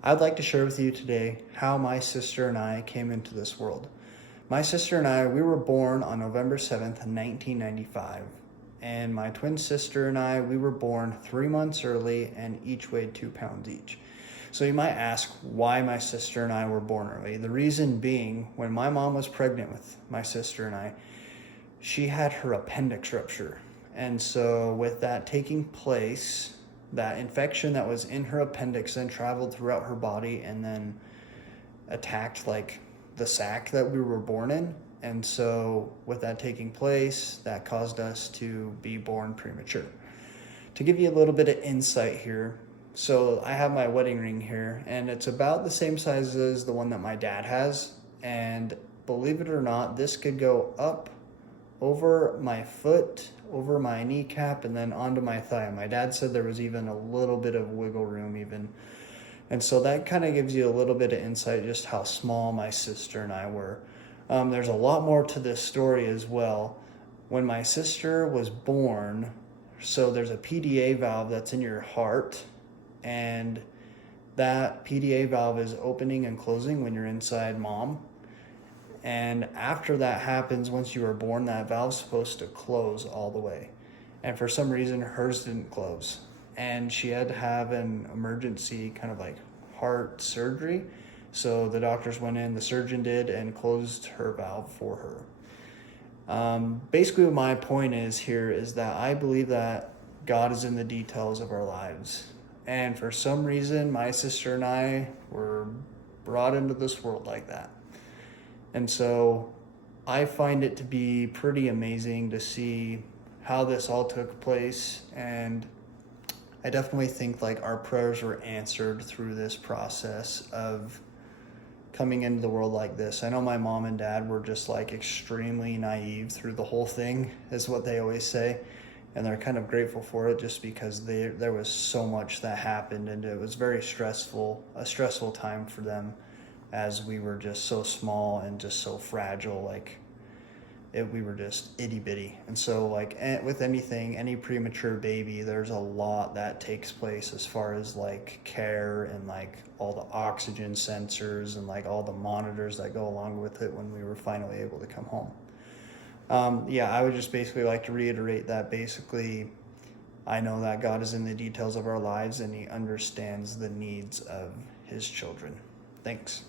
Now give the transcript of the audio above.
I'd like to share with you today how my sister and I came into this world. My sister and I, we were born on November 7th, 1995. And my twin sister and I, we were born 3 months early and each weighed 2 pounds each. So you might ask why my sister and I were born early. The reason being, when my mom was pregnant with my sister and I, she had her appendix rupture. And so with that taking place, that infection that was in her appendix then traveled throughout her body and then attacked like the sac that we were born in. And so with that taking place, that caused us to be born premature. To give you a little bit of insight here, so I have my wedding ring here and it's about the same size as the one that my dad has. And believe it or not, this could go up over my foot, over my kneecap, and then onto my thigh. My dad said there was even a little bit of wiggle room even. And so that kind of gives you a little bit of insight just how small my sister and I were. There's a lot more to this story as well. When my sister was born, so there's a PDA valve that's in your heart, and that PDA valve is opening and closing when you're inside mom. And after that happens, once you are born, that valve's supposed to close all the way. And for some reason, hers didn't close. And she had to have an emergency kind of like heart surgery. So the doctors went in, the surgeon did, and closed her valve for her. Basically, what my point is here is that I believe that God is in the details of our lives. And for some reason, my sister and I were brought into this world like that. And so I find it to be pretty amazing to see how this all took place. And I definitely think like our prayers were answered through this process of coming into the world like this. I know my mom and dad were just like extremely naive through the whole thing, is what they always say. And they're kind of grateful for it just because there was so much that happened and it was very stressful, a stressful time for them, as we were just so small and just so fragile. We were just itty bitty. And so like with anything, any premature baby, there's a lot that takes place as far as like care and like all the oxygen sensors and like all the monitors that go along with it when we were finally able to come home. I would just basically like to reiterate that basically I know that God is in the details of our lives and he understands the needs of his children. Thanks.